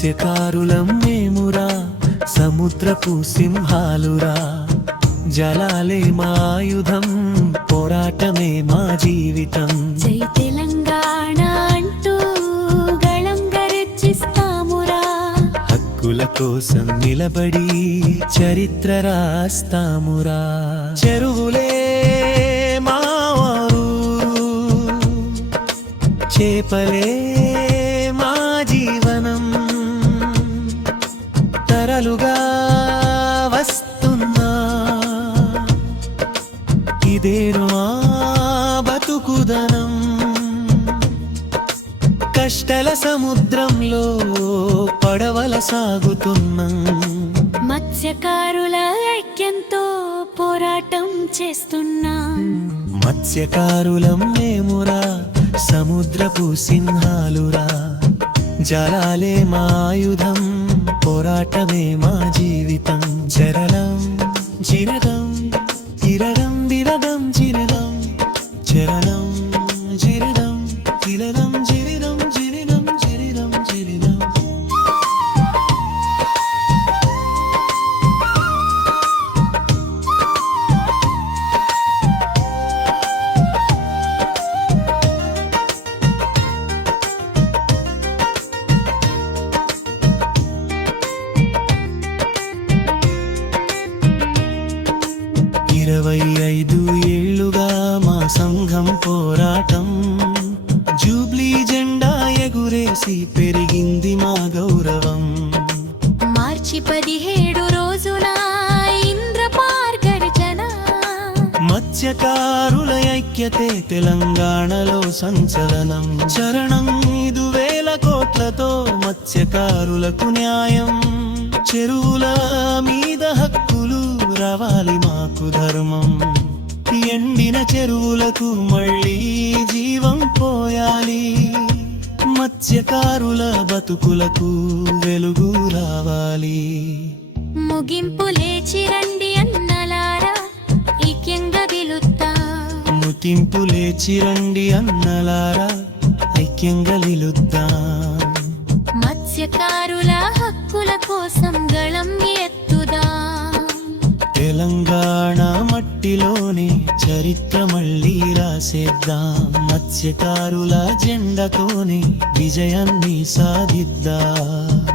మత్స్యకారులం మేమురా, సముద్రపు సింహాలురా. జలాలే మా ఆయుధం, పోరాటమే మా జీవితం. జై తెలంగాణ అంటూ గళంగా రెచ్చిస్తామురా. హక్కుల కోసం నిలబడి చరిత్ర రాస్తామురా. చెరువులే మా ఊరు, చేపలే మా జీవనం. తరలుగా వస్తున్నా ఇదేను మా బతుకుదనం. కష్టల సముద్రంలో పడవల సాగుతున్నాం. మత్స్యకారుల ఐక్యంతో పోరాటం చేస్తున్నాం. మత్స్యకారులం మేమురా, సముద్రపు సింహాలురా. జలాలే మా ఆయుధం, పోరాటమే మా జీవితం. చరణం జిరడం జిరడం దిరడం జిరడం, చరణం జిరడం జిరడం జిరిడం జిరిడం జిరిడం జిరిడం. ఇరవై 25 ఏళ్లుగా మా సంఘం పోరాటం. జూబ్లీ జెండా ఎగురేసి పెరిగింది మా గౌరవం. మార్చి 17 రోజున ఇంద్రపార్ గర్జన. మత్స్యకారుల ఐక్యతే తెలంగాణలో సంచలనం. చరణం 5,000 కోట్లతో మత్స్యకారులకు న్యాయం. చెరువుల మీద హక్కులు రావాలి మాకు ధర్మం. ఎండిన చెరువులకు మళ్ళీ జీవం పోయాలి. మత్స్యకారుల బతుకులకు వెలుగు రావాలి. ముగింపు లేచి రండి అన్నలారా, ఐక్యంగా పిలుద్దాం. ముగింపు లేచి రండి అన్నలారా, ఐక్యంగా నిలుద్దాం. మత్స్యకారుల హక్కుల కోసం గళం ఎత్తుదాం. తెలంగాణ మట్టిలోనే చరిత్ర మళ్ళీ రాసేద్దాం. మత్స్యకారుల జెండతోనే విజయాన్ని సాధిద్దాం.